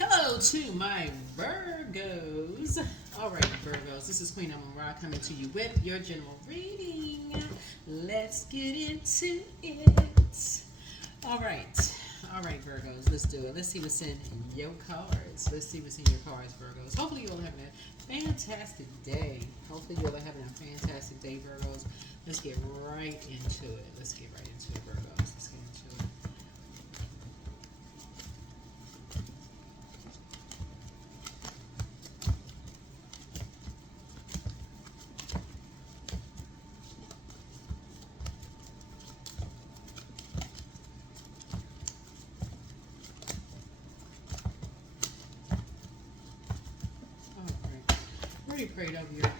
Hello to my Virgos. All right, Virgos, this is Queen Amun Ra coming to you with your general reading. Let's get into it. All right, all right, Virgos, let's do it. Let's see what's in your cards. Let's see what's in your cards, Virgos. Hopefully, you're all having a fantastic day. Hopefully, you're all having a fantastic day, Virgos. Let's get right into it. Let's get right into it, Virgos. Let's get into it. Alright. Already prayed over your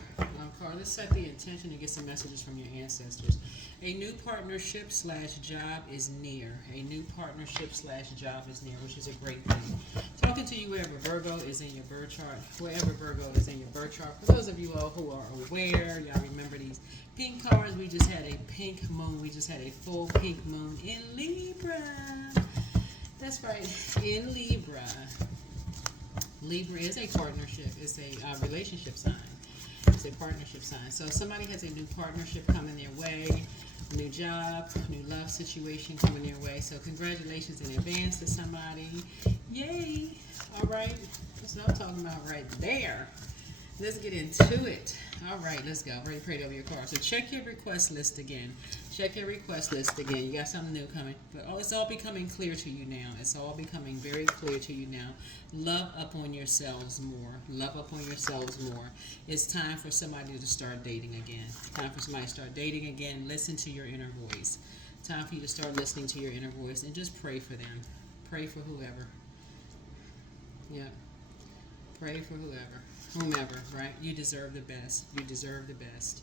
card. Let's set the intention to get some messages from your ancestors. A new partnership slash job is near. A new partnership slash job is near, which is a great thing. Talking to you wherever Virgo is in your birth chart, wherever Virgo is in your birth chart. For those of you all who are aware, y'all remember these pink cards. We just had a pink moon. We just had a full pink moon in Libra. That's right, in Libra. Libra is a partnership. It's a relationship sign. It's a partnership sign. So somebody has a new partnership coming their way, new job, new love situation coming their way. So congratulations in advance to somebody. Yay! All right, that's what I'm talking about right there. Let's get into it. All right, let's go. I've already prayed over your card. So check your request list again. Check your request list again. You got something new coming. But it's all becoming clear to you now. It's all becoming very clear to you now. Love up on yourselves more. Love up on yourselves more. It's time for somebody to start dating again. Time for somebody to start dating again. Listen to your inner voice. Time for you to start listening to your inner voice and just pray for them. Pray for whoever. Yep. Pray for whomever, right? You deserve the best. You deserve the best.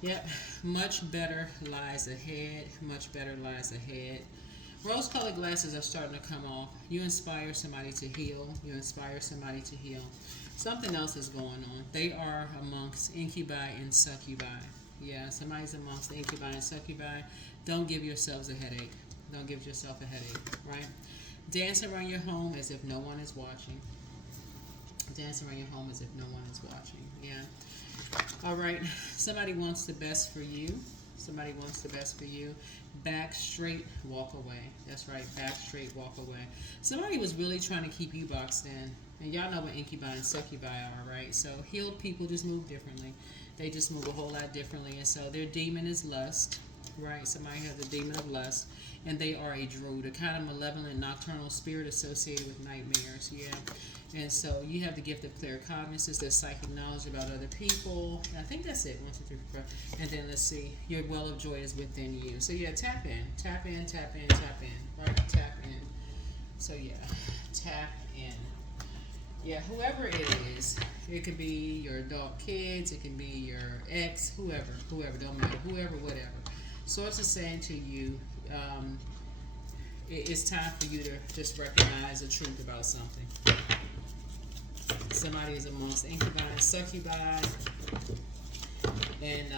Yep. Much better lies ahead. Much better lies ahead. Rose-colored glasses are starting to come off. You inspire somebody to heal. You inspire somebody to heal. Something else is going on. They are amongst incubi and succubi. Yeah, somebody's amongst the incubi and succubi. Don't give yourselves a headache. Don't give yourself a headache, right? Dance around your home as if no one is watching. Dance around your home as if no one is watching. Yeah. All right. Somebody wants the best for you. Somebody wants the best for you. Back straight, walk away. That's right. Back straight, walk away. Somebody was really trying to keep you boxed in. And y'all know what incubi and succubi are, right? So healed people just move differently. They just move a whole lot differently. And so their demon is lust, right? Somebody has a demon of lust. And they are a druid, a kind of malevolent nocturnal spirit associated with nightmares. Yeah. And so you have the gift of claircognizance, that psychic knowledge about other people. I think that's it. 1, 2, 3, 4. And then let's see. Your well of joy is within you. So yeah, tap in. Tap in, tap in, tap in. Right? Tap in. So yeah, tap in. Yeah, whoever it is. It could be your adult kids. It can be your ex. Whoever, don't matter. Whoever, whatever. Source is saying to you, it's time for you to just recognize the truth about something. Somebody is amongst incubi and succubi, and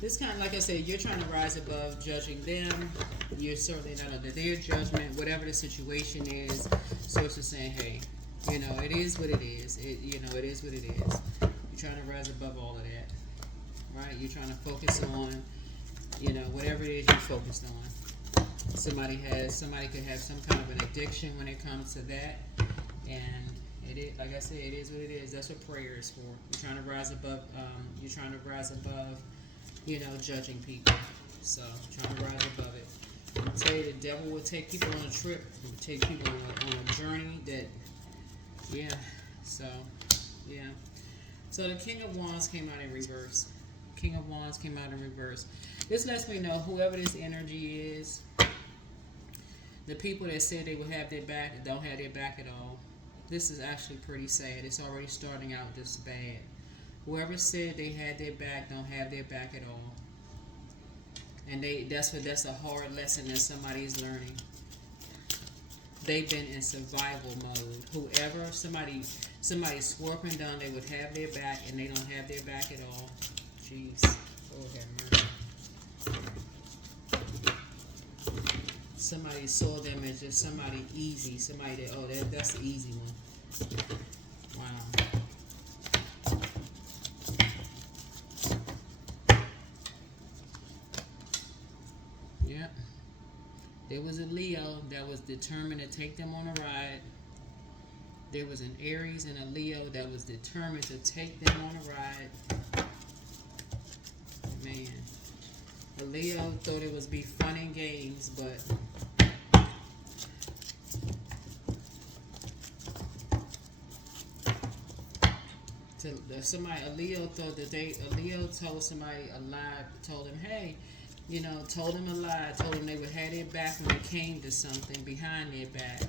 this kind of, like I said, you're trying to rise above judging them. You're certainly not under their judgment, whatever the situation is. Source is saying, hey, it is what it is. It is what it is. You're trying to rise above all of that, right? You're trying to focus on, whatever it is you're focused on. Somebody could have some kind of an addiction when it comes to that, and it is, like I said, it is what it is. That's what prayer is for. You're trying to rise above. Judging people. So trying to rise above it. I tell you, the devil will take people on a trip. He will take people on a journey that, yeah. So, yeah. So the King of Wands came out in reverse. King of Wands came out in reverse. This lets me know whoever this energy is, the people that said they would have their back don't have their back at all. This is actually pretty sad. It's already starting out this bad. Whoever said they had their back don't have their back at all. And that's a hard lesson that somebody is learning. They've been in survival mode. Whoever, somebody swore up and down they would have their back, and they don't have their back at all. Jeez. Oh, have mercy. Somebody saw them as just somebody easy. Somebody that, oh, that's the easy one. Wow. Yep. There was a Leo that was determined to take them on a ride. There was an Aries and a Leo that was determined to take them on a ride. Man. A Leo thought it was be fun and games, but a Leo thought that a Leo told somebody a lie, told him, hey, told him a lie, told him they would have their back when it came to something behind their back.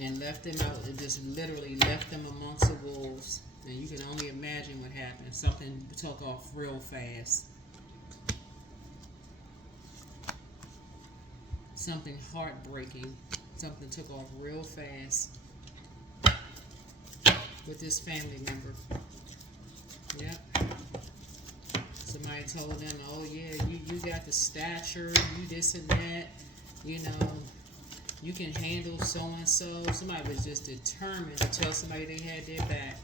And left them out, it just literally left them amongst the wolves. And you can only imagine what happened. Something took off real fast. Something heartbreaking. Something took off real fast with this family member. Yep. Somebody told them, oh yeah, you got the stature, you this and that, you can handle so-and-so. Somebody was just determined to tell somebody they had their back.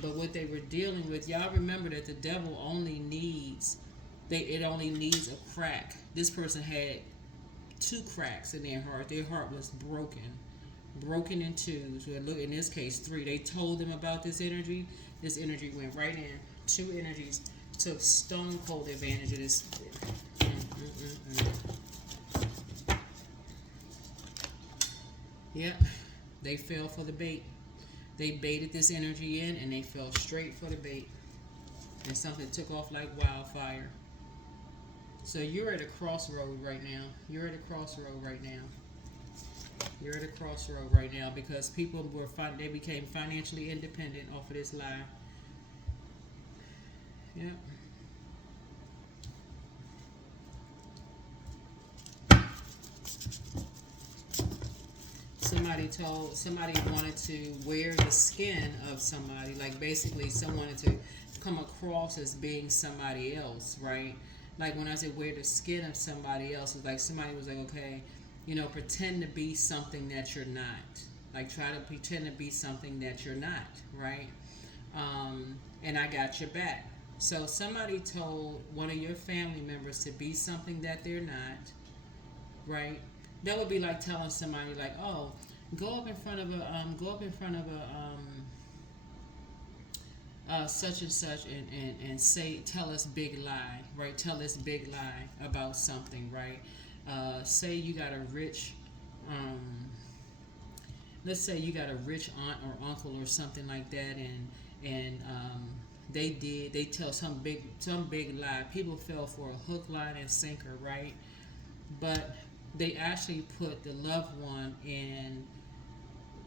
But what they were dealing with, y'all remember that the devil only needs, it only needs a crack. This person had 2 cracks in their heart. Their heart was broken in 2s. Well, look, in this case, 3. They told them about this energy. This energy went right in. 2 energies took stone cold advantage of this. Yep, they fell for the bait. They baited this energy in, and they fell straight for the bait. And something took off like wildfire. So you're at a crossroad right now. You're at a crossroad right now. You're at a crossroad right now because people they became financially independent off of this lie. Yep. Somebody wanted to wear the skin of somebody, like basically someone wanted to come across as being somebody else, right? Like when I said wear the skin of somebody else, it's like somebody was like, okay, pretend to be something that you're not. Like try to pretend to be something that you're not, right? And I got your back. So somebody told one of your family members to be something that they're not, right? That would be like telling somebody like, oh, go up in front of a such and such and tell us big lie, right? Tell us big lie about something, right? Say you got a rich, let's say you got a rich aunt or uncle or something like that, and they tell some big lie. People fell for a hook, line, and sinker, right? But they actually put the loved one in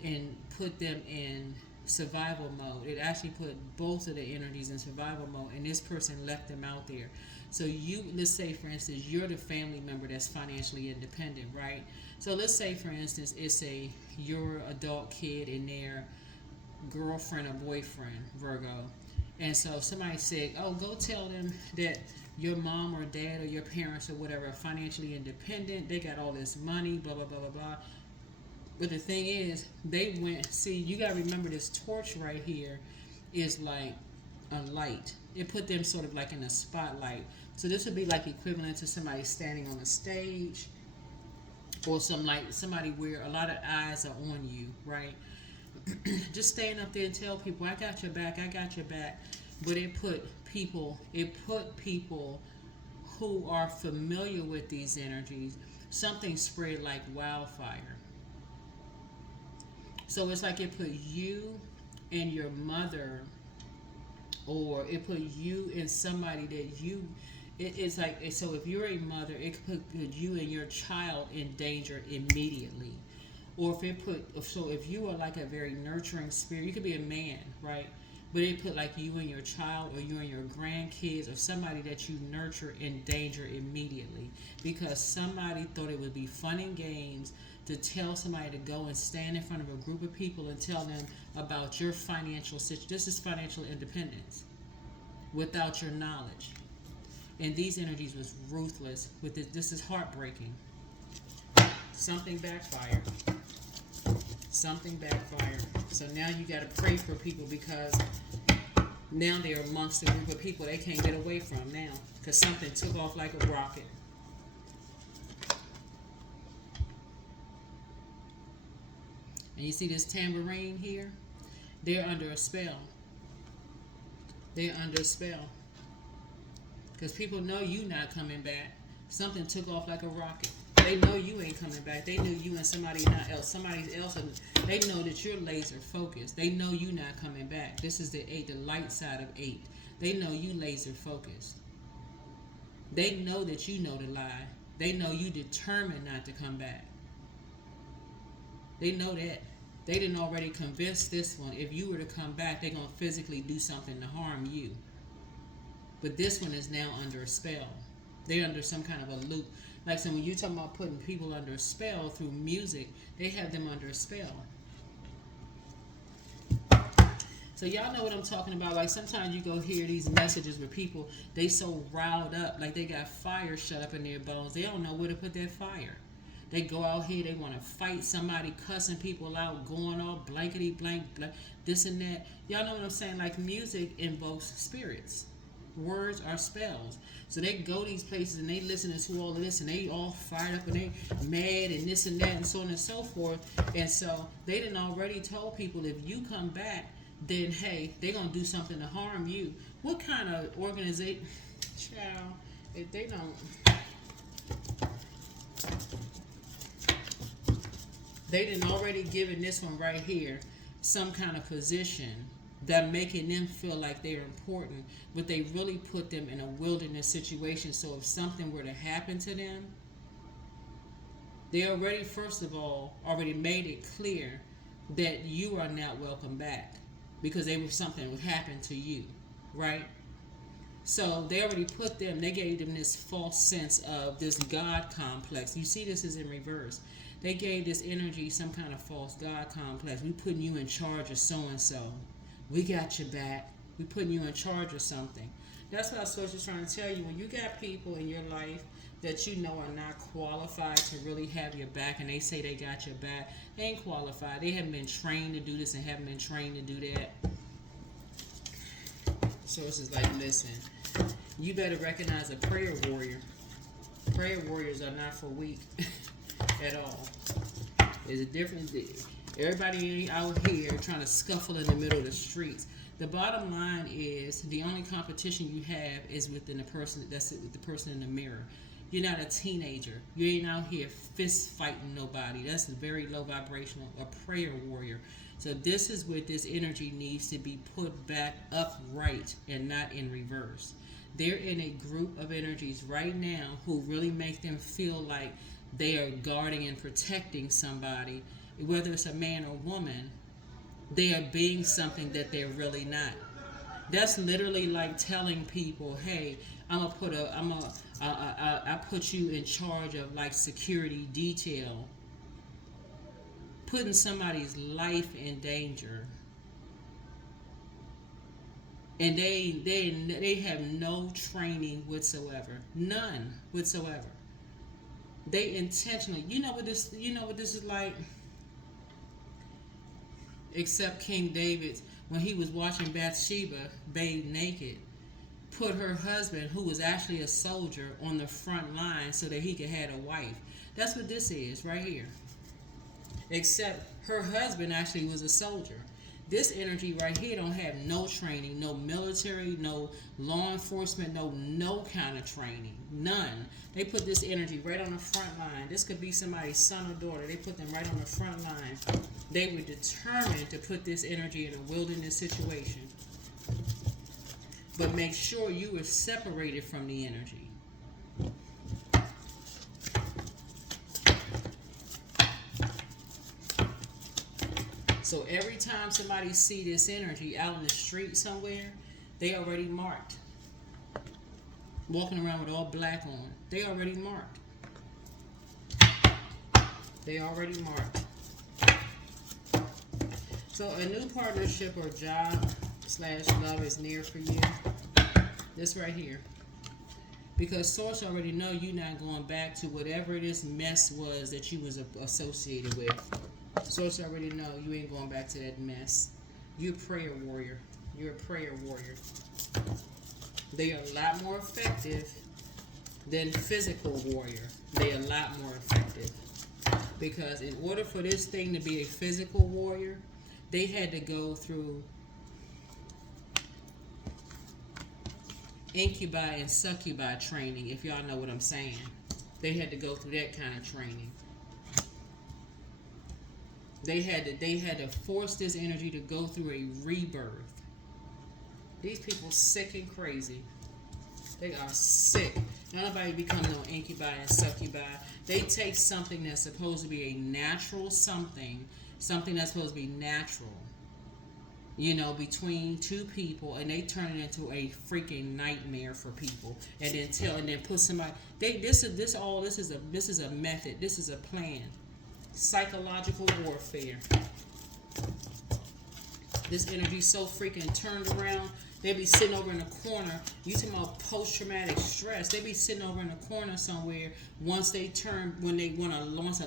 and put them in survival mode. It actually put both of the energies in survival mode, and this person left them out there. So let's say for instance, you're the family member that's financially independent, right? So let's say for instance, your adult kid and their girlfriend or boyfriend, Virgo. And so somebody said, oh, go tell them that your mom or dad or your parents or whatever are financially independent. They got all this money, blah, blah, blah, blah, blah. But the thing is, you got to remember this torch right here is like a light. It put them sort of like in a spotlight. So this would be like equivalent to somebody standing on a stage or somebody where a lot of eyes are on you, right? Just staying up there and tell people, I got your back, I got your back. But it put people who are familiar with these energies, something spread like wildfire. So it's like it put you and your mother, or it put you and somebody that it's like, so if you're a mother, it could put you and your child in danger immediately. Or if you are like a very nurturing spirit, you could be a man, right? But it put like you and your child or you and your grandkids or somebody that you nurture in danger immediately. Because somebody thought it would be fun and games to tell somebody to go and stand in front of a group of people and tell them about your financial situation. This is financial independence. without your knowledge. And these energies was ruthless. With this, this is heartbreaking. Something backfired. Something backfired. So now you got to pray for people, because now they're amongst a group of people they can't get away from now, because something took off like a rocket. And you see this tambourine here? They're under a spell. They're under a spell. Because people know you not coming back. Something took off like a rocket. They know you ain't coming back. They knew you and somebody else. And they know that you're laser focused. They know you not coming back. This is the 8, the light side of 8. They know you laser focused. They know that you know the lie. They know you determined not to come back. They know that. They didn't already convince this one. If you were to come back, they're going to physically do something to harm you. But this one is now under a spell. They're under some kind of a loop. Like, so when you're talking about putting people under a spell through music, they have them under a spell. So y'all know what I'm talking about. Like, sometimes you go hear these messages where people, they so riled up, like they got fire shut up in their bones. They don't know where to put that fire. They go out here, they want to fight somebody, cussing people out, going all blankety blank, this and that. Y'all know what I'm saying? Like, music invokes spirits. Words are spells. So they go these places and they listen to all of this and they all fired up and they mad and this and that and so on and so forth. And so they done already told people, if you come back, then hey, they're going to do something to harm you. What kind of organization? Child, if they don't... They done already given this one right here some kind of position that making them feel like they're important, but they really put them in a wilderness situation. So if something were to happen to them, they already, first of all, already made it clear that you are not welcome back, because something would happen to you, right? So they already put them, they gave them this false sense of this God complex. You see, this is in reverse. They gave this energy some kind of false God complex. We putting you in charge of so-and-so. We got your back. We putting you in charge of something. That's what I was just trying to tell you. When you got people in your life that you know are not qualified to really have your back, and they say they got your back, they ain't qualified. They haven't been trained to do this and haven't been trained to do that. So it's just like, listen, you better recognize a prayer warrior. Prayer warriors are not for weak at all. There's a difference. Everybody out here trying to scuffle in the middle of the streets. The bottom line is, the only competition you have is within the person. That's it, with the person in the mirror. You're not a teenager. You ain't out here fist fighting nobody. That's very low vibrational. A prayer warrior. So this is where this energy needs to be put back upright and not in reverse. They're in a group of energies right now who really make them feel like they are guarding and protecting somebody, whether it's a man or woman. They are being something that they're really not. That's literally like telling people, hey, I put you in charge of like security detail, putting somebody's life in danger. And they have no training whatsoever. None whatsoever. They intentionally, you know what this is like? Except King David, when he was watching Bathsheba bathe naked, put her husband, who was actually a soldier, on the front line so that he could have a wife. That's what this is right here. Except her husband actually was a soldier. This energy right here don't have no training, no military, no law enforcement, no kind of training. None. They put this energy right on the front line. This could be somebody's son or daughter. They put them right on the front line. They were determined to put this energy in a wilderness situation. But make sure you are separated from the energy. So every time somebody see this energy out in the street somewhere, they already marked. Walking around with all black on. They already marked. They already marked. So a new partnership or job / love is near for you. This right here. Because Source already know you're not going back to whatever this mess was that you was associated with. Source already know you ain't going back to that mess. You're a prayer warrior. You're a prayer warrior. They are a lot more effective than physical warrior. They are a lot more effective. Because in order for this thing to be a physical warrior, they had to go through incubi and succubi training, if y'all know what I'm saying. They had to go through that kind of training. They had to force this energy to go through a rebirth. These people sick and crazy. They are sick. Nobody become no incubi and succubi. They take something that's supposed to be a natural something that's supposed to be natural, between two people, and they turn it into a freaking nightmare for people. And then put somebody. This is a method. This is a plan. Psychological warfare. This energy so freaking turned around. They be sitting over in a corner. You talking about post-traumatic stress? They be sitting over in a corner somewhere. Once a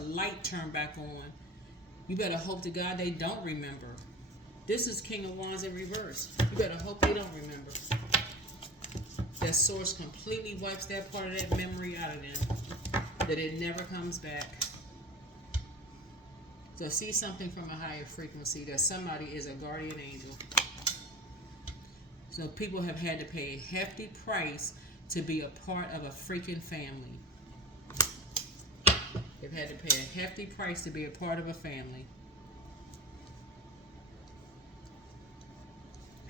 light turn back on, you better hope to God they don't remember. This is King of Wands in reverse. You better hope they don't remember. That Source completely wipes that part of that memory out of them, that it never comes back. So see something from a higher frequency, that somebody is a guardian angel. So people have had to pay a hefty price to be a part of a freaking family. They've had to pay a hefty price to be a part of a family.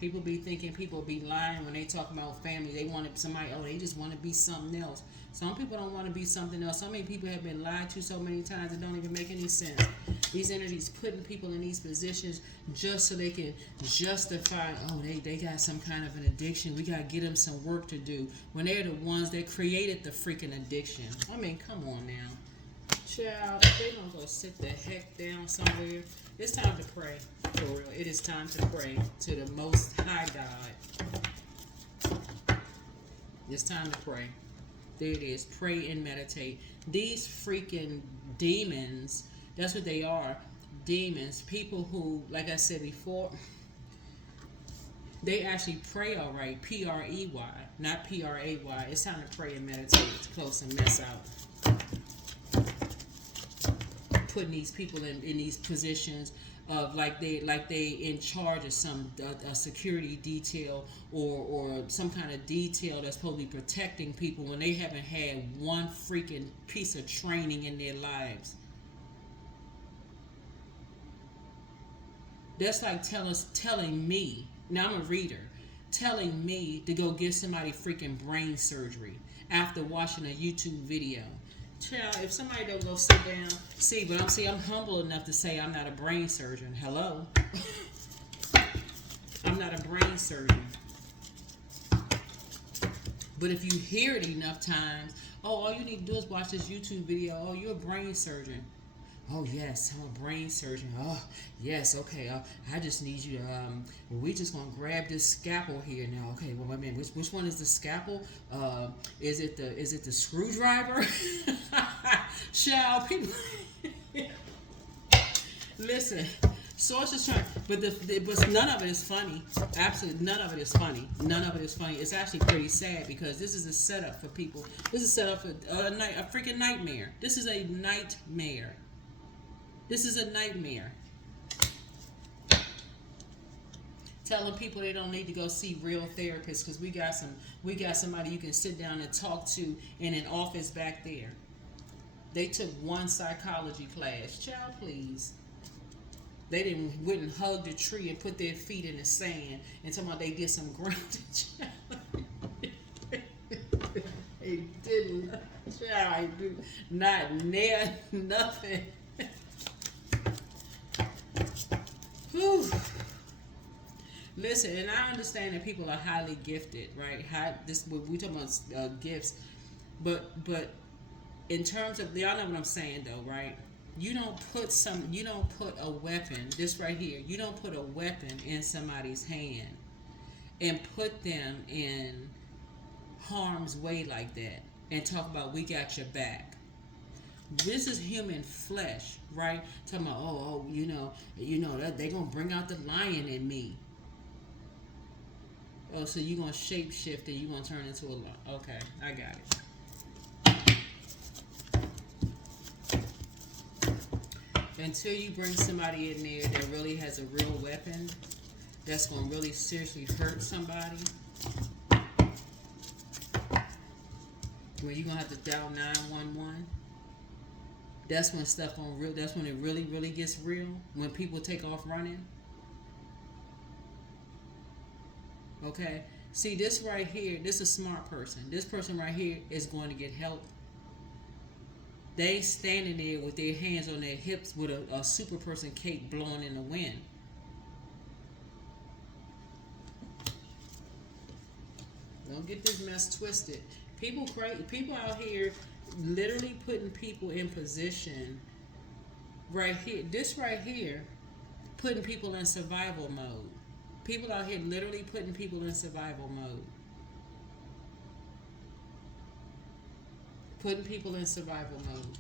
People be thinking, people be lying when they talk about family. They want somebody, they just want to be something else. Some people don't want to be something else. So many people have been lied to so many times it don't even make any sense. These energies putting people in these positions just so they can justify, they got some kind of an addiction. We got to get them some work to do. When they're the ones that created the freaking addiction. I mean, come on now. Child, they don't go sit the heck down somewhere. It's time to pray. For real. It is time to pray to the Most High God. It's time to pray. There it is. Pray and meditate. These freaking demons, that's what they are. Demons. People who, like I said before, they actually pray all right. P-R-E-Y, not P-R-A-Y. It's time to pray and meditate to close some mess out. Putting these people in these positions of like they in charge of some a security detail or some kind of detail that's supposed to be protecting people when they haven't had one freaking piece of training in their lives. That's like telling me, now I'm a reader, telling me to go get somebody freaking brain surgery after watching a YouTube video. Child, if somebody don't go sit down, I'm humble enough to say I'm not a brain surgeon. Hello? I'm not a brain surgeon. But if you hear it enough times, all you need to do is watch this YouTube video. You're a brain surgeon. Oh, yes, I'm a brain surgeon. Oh, yes, okay. I just need you to, we're just going to grab this scalpel here now. Okay, well, wait a minute. Which one is the scalpel? Is it the screwdriver? Child, people. Listen, sources trying, but none of it is funny. Absolutely, none of it is funny. None of it is funny. It's actually pretty sad because this is a setup for people. This is a setup for a freaking nightmare. This is a nightmare. This is a nightmare. Telling people they don't need to go see real therapists because we got somebody you can sit down and talk to in an office back there. They took one psychology class. Child, please. They went and hugged a tree and put their feet in the sand and talking about they did some grounding. They didn't. Child, I do not near nothing. Whew. Listen, and I understand that people are highly gifted, right? We talking about gifts, but in terms of, y'all know what I'm saying though, right? You don't put a weapon. This right here, you don't put a weapon in somebody's hand and put them in harm's way like that and talk about we got your back. This is human flesh, right? Talking about, you know that they gonna bring out the lion in me. Oh, so you gonna shape shift and you gonna turn into a lion? Okay, I got it. Until you bring somebody in there that really has a real weapon, that's gonna really seriously hurt somebody. When you're gonna have to dial 911. That's when stuff on real. That's when it really, really gets real. When people take off running. Okay. See this right here. This is a smart person. This person right here is going to get help. They standing there with their hands on their hips with a super person cape blowing in the wind. Don't get this mess twisted. People out here literally putting people in position right here. This right here, putting people in survival mode. People out here literally putting people in survival mode. Putting people in survival mode.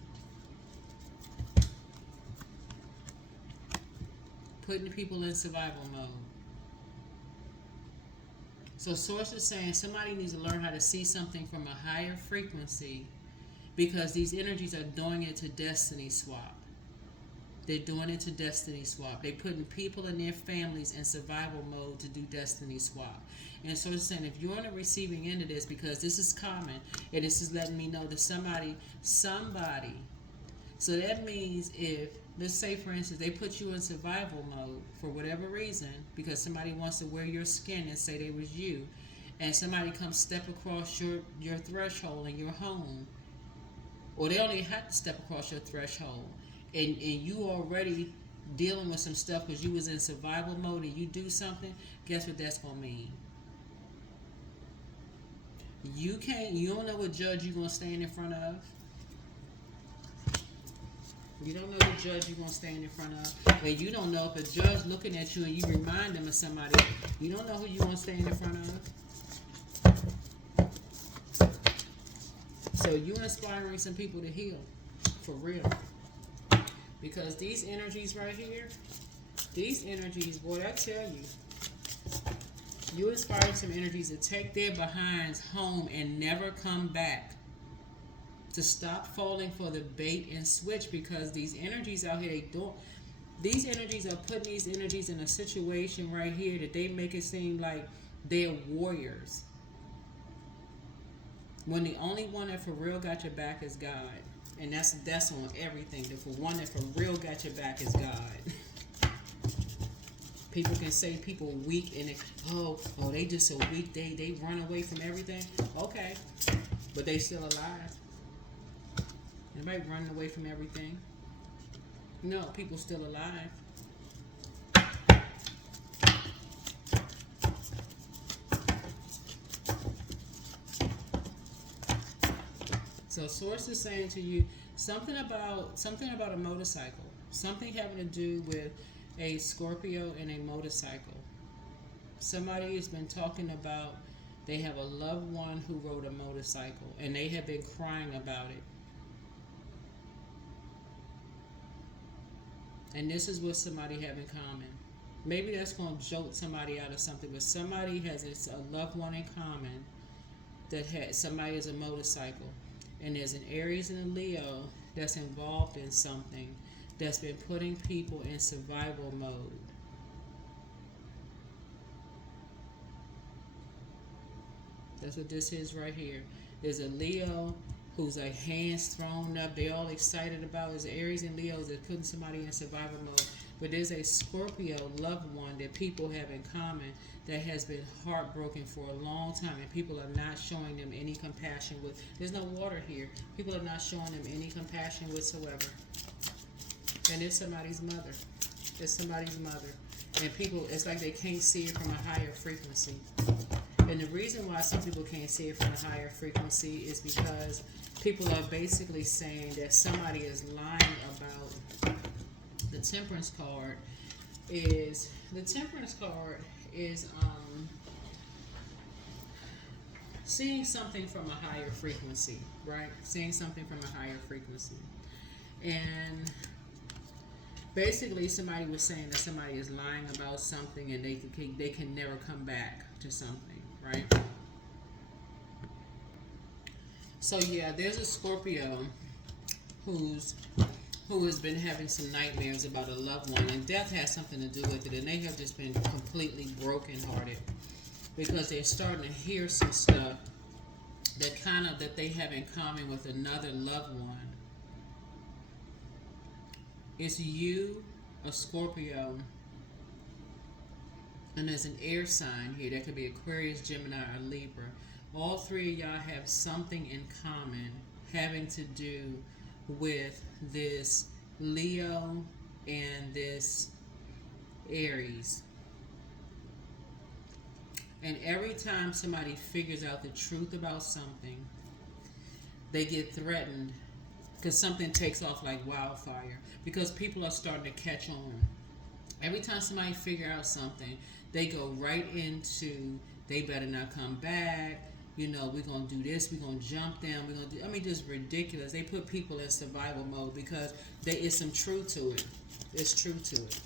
Putting people in survival mode. So Source is saying somebody needs to learn how to see something from a higher frequency, because these energies are doing it to destiny swap. They're doing it to destiny swap. They're putting people and their families in survival mode to do destiny swap. And so it's saying if you're on the receiving end of this, because this is common, and this is letting me know that somebody, so that means if, let's say for instance, they put you in survival mode for whatever reason, because somebody wants to wear your skin and say they was you, and somebody comes step across your threshold in your home, or they only have to step across your threshold, and you already dealing with some stuff because you was in survival mode and you do something, guess what that's going to mean? You don't know what judge you're going to stand in front of. You don't know what judge you're going to stand in front of. And you don't know if a judge looking at you and you remind them of somebody, you don't know who you're going to stand in front of. So you're inspiring some people to heal. For real. Because these energies right here, boy, I tell you, you inspire some energies to take their behinds home and never come back. To stop falling for the bait and switch, because these energies out here, these energies are putting these energies in a situation right here that they make it seem like they're warriors. When the only one that for real got your back is God. And that's on everything. The one that for real got your back is God. People can say people weak and they just so weak, they run away from everything. Okay. But they still alive. Anybody running away from everything? No, people still alive. So Source is saying to you something about a motorcycle. Something having to do with a Scorpio and a motorcycle. Somebody has been talking about they have a loved one who rode a motorcycle and they have been crying about it. And this is what somebody have in common. Maybe that's going to jolt somebody out of something, but somebody has a loved one in common that somebody is a motorcycle. And there's an Aries and a Leo that's involved in something that's been putting people in survival mode. That's what this is right here. There's a Leo who's like hands thrown up. They all excited about is Aries and Leos that putting somebody in survival mode. But there's a Scorpio loved one that people have in common that has been heartbroken for a long time, and people are not showing them any compassion with. There's no water here. People are not showing them any compassion whatsoever. And it's somebody's mother. It's somebody's mother. And people, it's like they can't see it from a higher frequency. And the reason why some people can't see it from a higher frequency is because people are basically saying that somebody is lying about the Temperance card. seeing something from a higher frequency, right? Seeing something from a higher frequency. And basically, somebody was saying that somebody is lying about something and they can never come back to something, right? So yeah, there's a Scorpio who's who has been having some nightmares about a loved one, and death has something to do with it, and they have just been completely brokenhearted because they're starting to hear some stuff that they have in common with another loved one. It's you, a Scorpio, and there's an air sign here. That could be Aquarius, Gemini, or Libra. All three of y'all have something in common having to do with this Leo and this Aries. And every time somebody figures out the truth about something, they get threatened because something takes off like wildfire, because people are starting to catch on. Every time somebody figure out something, they go right into, they better not come back. You know, we're going to do this, we're going to jump them, we're going to do, I mean, just ridiculous. They put people in survival mode because there is some truth to it. There's truth to it.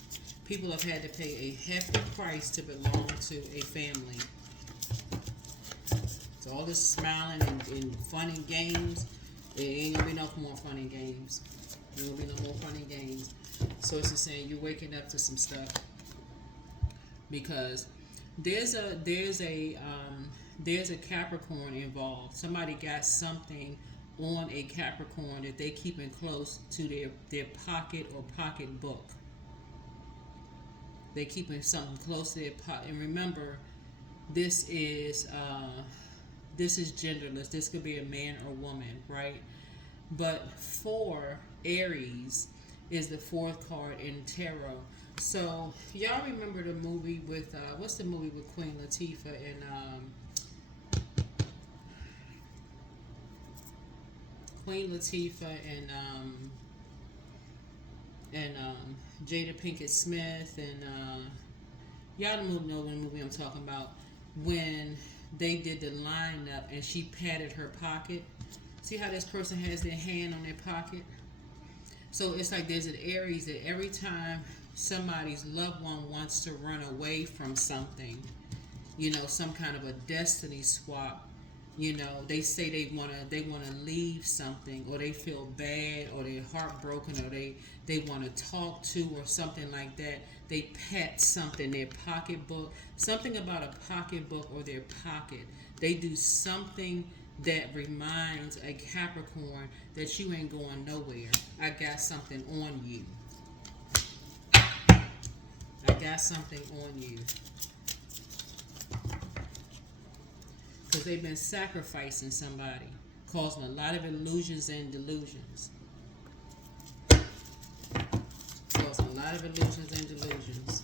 People have had to pay a hefty price to belong to a family. So all this smiling and fun and games, there ain't going to be no more fun and games. There ain't going to be no more fun and games. So it's just saying you're waking up to some stuff. Because there's a Capricorn involved. Somebody got something on a Capricorn that they keeping close to their pocket or pocketbook. They keeping something close to their pocket. And remember, this is genderless. This could be a man or woman, right? But 4, Aries, is the 4th card in tarot. So y'all remember the movie with what's the movie with Queen Latifah and Jada Pinkett Smith and y'all know the movie I'm talking about, when they did the lineup and she patted her pocket. See how this person has their hand on their pocket? So it's like there's an Aries that every time somebody's loved one wants to run away from something, you know, some kind of a destiny swap, you know, they say they wanna leave something, or they feel bad, or they're heartbroken, or they want to talk to, or something like that. They pat something, their pocketbook, something about a pocketbook or their pocket. They do something that reminds a Capricorn that you ain't going nowhere. I got something on you. I got something on you. Because they've been sacrificing somebody, causing a lot of illusions and delusions. Causing a lot of illusions and delusions.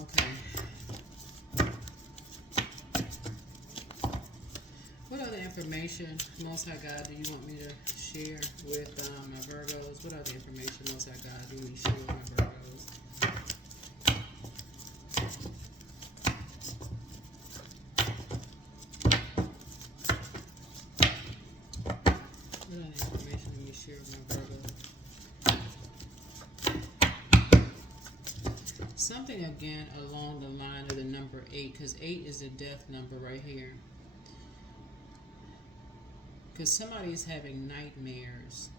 Okay. What other information, Most High God, do you want me to share with my Virgos? What other information, Most High God, do you want me to share with my Virgos? What other information do you share with my Virgos? Something again along the line of the number 8, because 8 is a death number right here. Because somebody's having nightmares,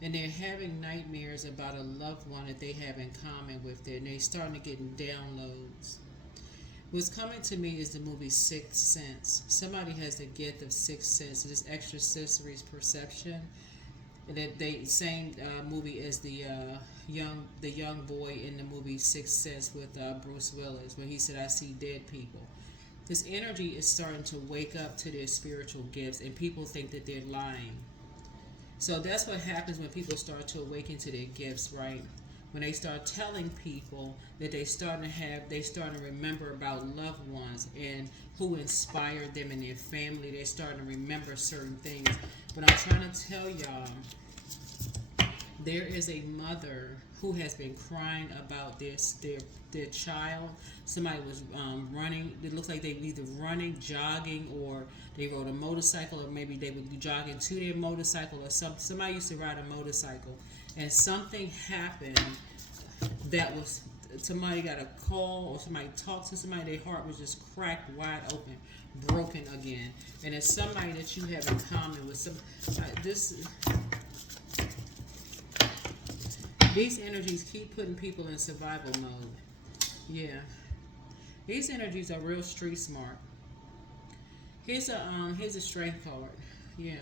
and they're having nightmares about a loved one that they have in common with them, and they're starting to get downloads. What's coming to me is the movie Sixth Sense. Somebody has the gift of Sixth Sense, this extrasensory perception. And that they same movie as the young boy in the movie Sixth Sense with Bruce Willis, where he said, "I see dead people." This energy is starting to wake up to their spiritual gifts, and people think that they're lying. So that's what happens when people start to awaken to their gifts, right? When they start telling people that they start to remember about loved ones and who inspired them in their family. They're starting to remember certain things. But I'm trying to tell y'all there is a mother who has been crying about their child. Somebody was running. It looks like they were either running, jogging, or they rode a motorcycle, or maybe they would be jogging to their motorcycle, or somebody used to ride a motorcycle, and something happened that was, somebody got a call or somebody talked to somebody, their heart was just cracked wide open, broken again, and it's somebody that you have in common with. These energies keep putting people in survival mode. Yeah, these energies are real street smart. Here's a strength card. Yeah,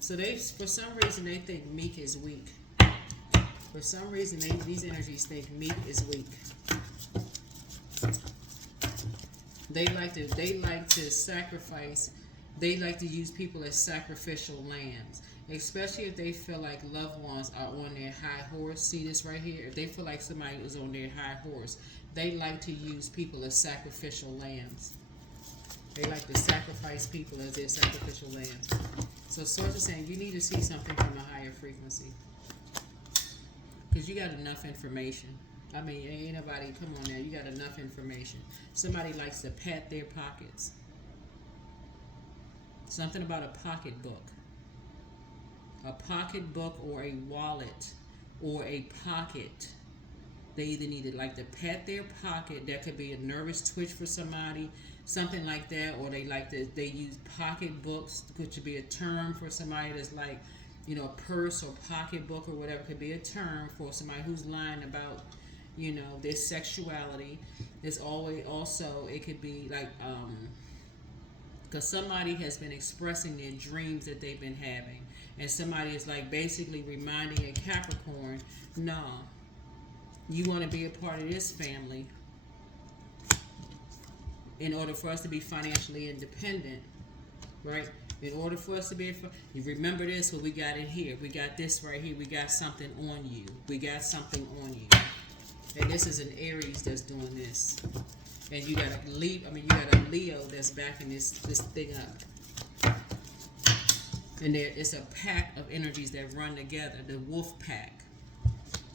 so for some reason they think meek is weak. For some reason these energies think meek is weak. They like to sacrifice. They like to use people as sacrificial lambs, especially if they feel like loved ones are on their high horse. See this right here? If they feel like somebody is on their high horse, they like to use people as sacrificial lambs. They like to sacrifice people as their sacrificial lambs. So Source is saying you need to see something from a higher frequency, because you got enough information. I mean, ain't nobody, come on now, you got enough information. Somebody likes to pat their pockets. Something about a pocketbook. A pocketbook or a wallet or a pocket. They either need to like to pat their pocket. That could be a nervous twitch for somebody, something like that. Or they use pocketbooks, which could be a term for somebody that's like, you know, purse or pocketbook or whatever. Could be a term for somebody who's lying about, you know, their sexuality. There's always also, it could be like, because somebody has been expressing their dreams that they've been having, and somebody is like basically reminding a Capricorn, no, you want to be a part of this family in order for us to be financially independent, right? In order for us to be, you remember this, what we got in here. We got this right here. We got something on you. We got something on you. And this is an Aries that's doing this. And you got a Leo that's backing this thing up. And it's a pack of energies that run together. The wolf pack.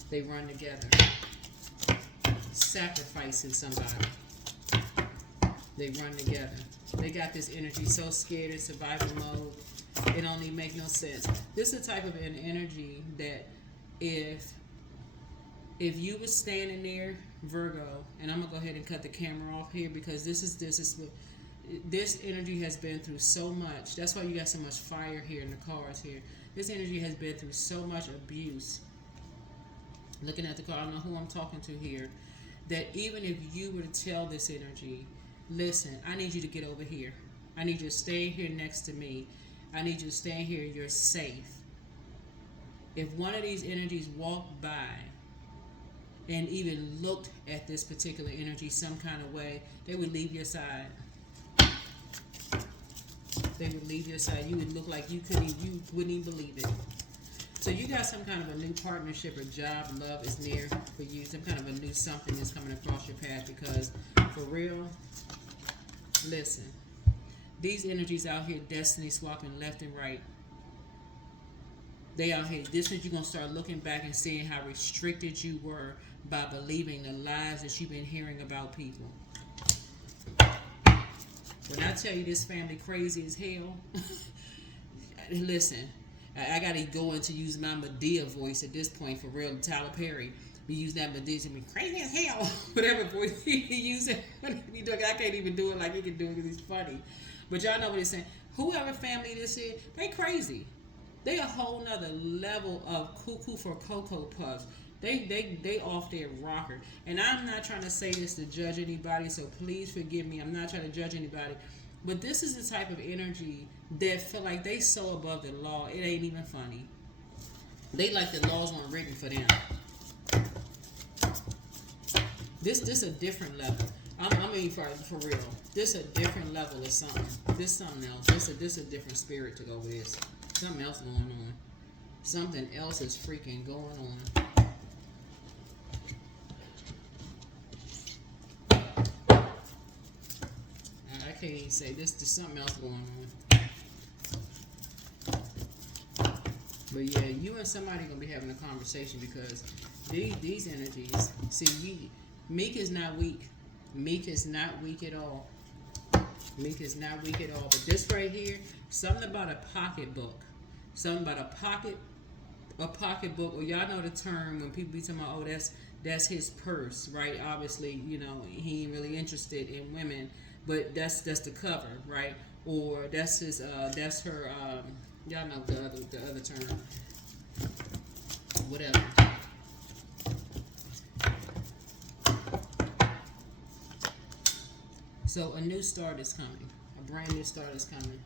They run together. Sacrificing somebody. They run together. They got this energy so scared in survival mode. It don't even make no sense. This is the type of an energy that if you were standing there, Virgo, and I'm gonna go ahead and cut the camera off here because this energy has been through so much. That's why you got so much fire here in the cards here. This energy has been through so much abuse. Looking at the card, I don't know who I'm talking to here. That even if you were to tell this energy, listen, I need you to get over here. I need you to stay here next to me. I need you to stay here. You're safe. If one of these energies walked by and even looked at this particular energy some kind of way, they would leave your side. They would leave your side. You would look like you wouldn't even believe it. So you got some kind of a new partnership or job, love is near for you. Some kind of a new something is coming across your path because, for real, listen, these energies out here destiny swapping left and right. They out here. This is you're going to start looking back and seeing how restricted you were by believing the lies that you've been hearing about people. When I tell you this family crazy as hell, listen, I got to go into use my Medea voice at this point for real. Tyler Perry, we use that Medea to be crazy as hell. Whatever voice he uses, I can't even do it like he can do it because he's funny. But y'all know what he's saying. Whoever family this is, they crazy. They a whole nother level of cuckoo for Cocoa Puffs. They off their rocker. And I'm not trying to say this to judge anybody, so please forgive me. I'm not trying to judge anybody. But this is the type of energy that feel like they so above the law, it ain't even funny. They like the laws weren't written for them. This a different level. I mean, for real. This a different level of something. This something else. This a different spirit to go with this. Something else going on. Something else is freaking going on. I can't even say this. There's something else going on. But yeah, you and somebody gonna be having a conversation because these energies. See, Meek is not weak. Meek is not weak at all. Meek is not weak at all. But this right here, something about a pocketbook. Something about a pocketbook, or y'all know the term when people be talking about, oh, that's his purse, right? Obviously, you know, he ain't really interested in women, but that's the cover, right? Or that's his that's her y'all know the other term. Whatever. So a new start is coming. A brand new start is coming.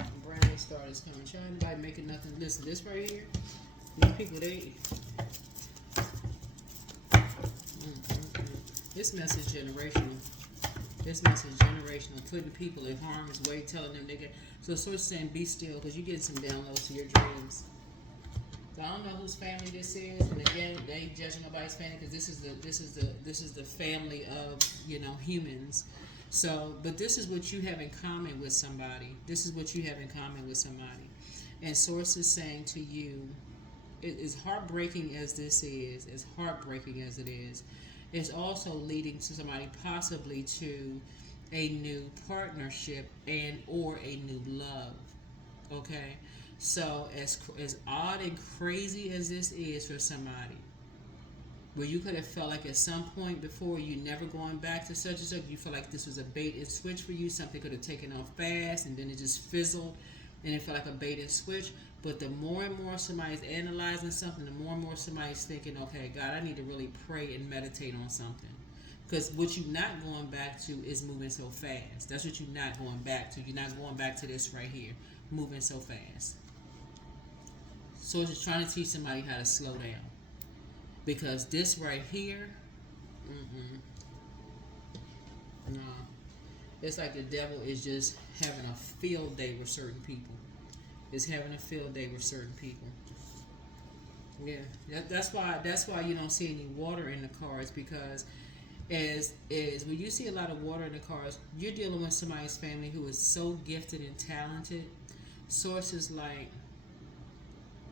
A brand new start is coming. Try anybody making nothing. Listen, this right here, these people, they this message generational. This message generational, putting people in harm's way, telling them they get. So it's sort of saying, be still, because you get some downloads to your dreams. So I don't know whose family this is, and again, they ain't judging nobody's family, because this is the family of, you know, humans. So, but this is what you have in common with somebody. This is what you have in common with somebody, and Source is saying to you, as heartbreaking as this is, as heartbreaking as it is, it's also leading to somebody possibly to a new partnership and or a new love. Okay, so as odd and crazy as this is for somebody, where you could have felt like at some point before you never going back to such and such, you feel like this was a bait and switch for you, something could have taken off fast and then it just fizzled and it felt like a bait and switch. But the more and more somebody's analyzing something, the more and more somebody's thinking, okay, God, I need to really pray and meditate on something. Because what you're not going back to is moving so fast. That's what you're not going back to. You're not going back to this right here, moving so fast. So it's just trying to teach somebody how to slow down. Because this right here, no. It's like the devil is just having a field day with certain people. Is having a field day with certain people. Yeah, that's why you don't see any water in the cards, because as when you see a lot of water in the cards, you're dealing with somebody's family who is so gifted and talented. Sources like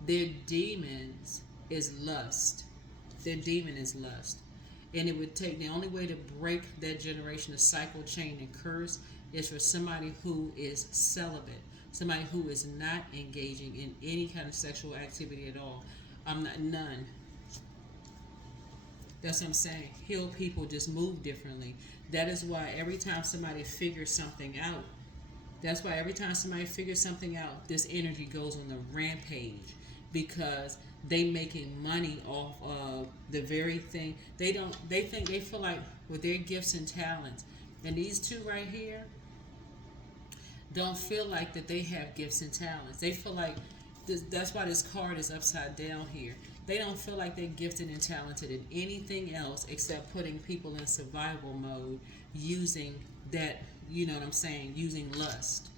their demons is lust. Their demon is lust. And it would take, the only way to break that generation of cycle, chain, and curse is for somebody who is celibate. Somebody who is not engaging in any kind of sexual activity at all. None. That's what I'm saying. Heal people just move differently. That is why every time somebody figures something out, this energy goes on the rampage, because they making money off of the very thing. They feel like with their gifts and talents, and these two right here don't feel like that they have gifts and talents. They feel like that's why this card is upside down here. They don't feel like they're gifted and talented in anything else except putting people in survival mode, using that, you know what I'm saying, using lust.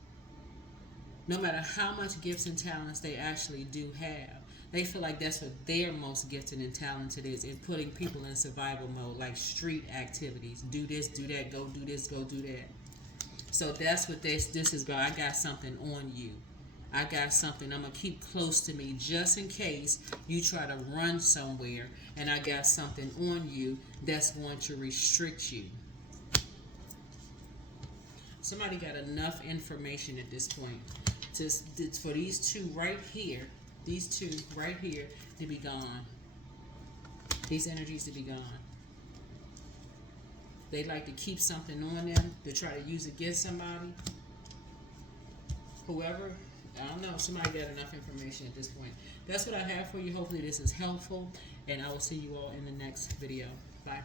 No matter how much gifts and talents they actually do have, they feel like that's what their most gifted and talented is putting people in survival mode, like street activities. Do this, do that, go do this, go do that. So that's what this is about. I got something on you. I got something I'm going to keep close to me just in case you try to run somewhere, and I got something on you that's going to restrict you. Somebody got enough information at this point for these two right here, to be gone. These energies to be gone. They like to keep something on them to try to use against somebody. Whoever, I don't know, somebody got enough information at this point. That's what I have for you. Hopefully this is helpful, and I will see you all in the next video. Bye.